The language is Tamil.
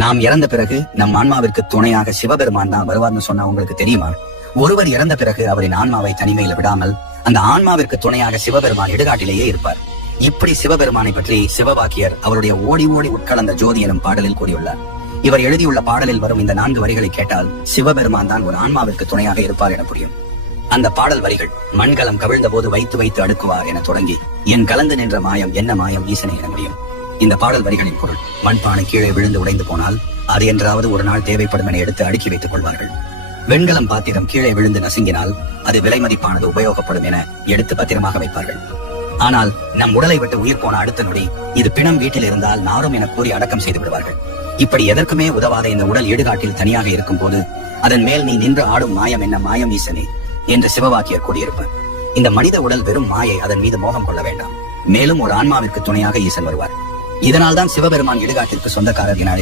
நாம் இறந்த பிறகு நம் ஆன்மாவிற்கு துணையாக சிவபெருமான் தான் வருவார்னு சொன்னா உங்களுக்கு தெரியுமா? ஒருவர் இறந்த பிறகு அவரின் ஆன்மாவை தனிமையில விடாமல் அந்த ஆன்மாவிற்கு துணையாக சிவபெருமான் இடுகாட்டிலேயே இருப்பார். இப்படி சிவபெருமானை பற்றி சிவவாக்கியர் அவருடைய ஓடி ஓடி உட்கலந்த ஜோதி எனும் பாடலில் கூறியுள்ளார். இவர் எழுதியுள்ள பாடலில் வரும் இந்த 4 வரிகளை கேட்டால் சிவபெருமான் தான் ஒரு ஆன்மாவிற்கு துணையாக இருப்பார் என புரியும். அந்த பாடல் வரிகள் மண்கலம் கவிழ்ந்த போது வைத்து வைத்து அடுக்குவார் என தொடங்கி என் கலந்து நின்ற மாயம் என்ன மாயம் ஈசனை என முடியும். இந்த பாடல் வரிகளின் பொருள், மண்பானை கீழே விழுந்து உடைந்து போனால் அது என்றாவது ஒரு நாள் தேவைப்படும் என எடுத்து அடுக்கி வைத்துக் கொள்வார்கள். வெண்கலம் பாத்திரம் கீழே விழுந்து நசுங்கினால் அது விலை மதிப்பானது உபயோகப்படும் என எடுத்து பத்திரமாக வைப்பார்கள். ஆனால் நம் உடலை விட்டு உயிர் போன அடுத்த நொடி இது பிணம் வீட்டில் இருந்தால் நாரும் என கூறி அடக்கம் செய்து விடுவார்கள். இப்படி எதற்குமே உதவாத இந்த உடல் இடுகாட்டில் தனியாக இருக்கும் போது அதன் மேல் நீ நின்று ஆடும் மாயம் என்ன மாயம் ஈசனே என்று சிவவாக்கியர் கூறியிருப்பார். இந்த மனித உடல் வெறும் மாயை, அதன் மீது மோகம் கொள்ள வேண்டாம். மேலும் ஒரு ஆன்மாவிற்கு துணையாக ஈசன் வருவார். இதனால் தான் சிவபெருமான் இடுகாட்டிற்கு சொந்தக்காரர் என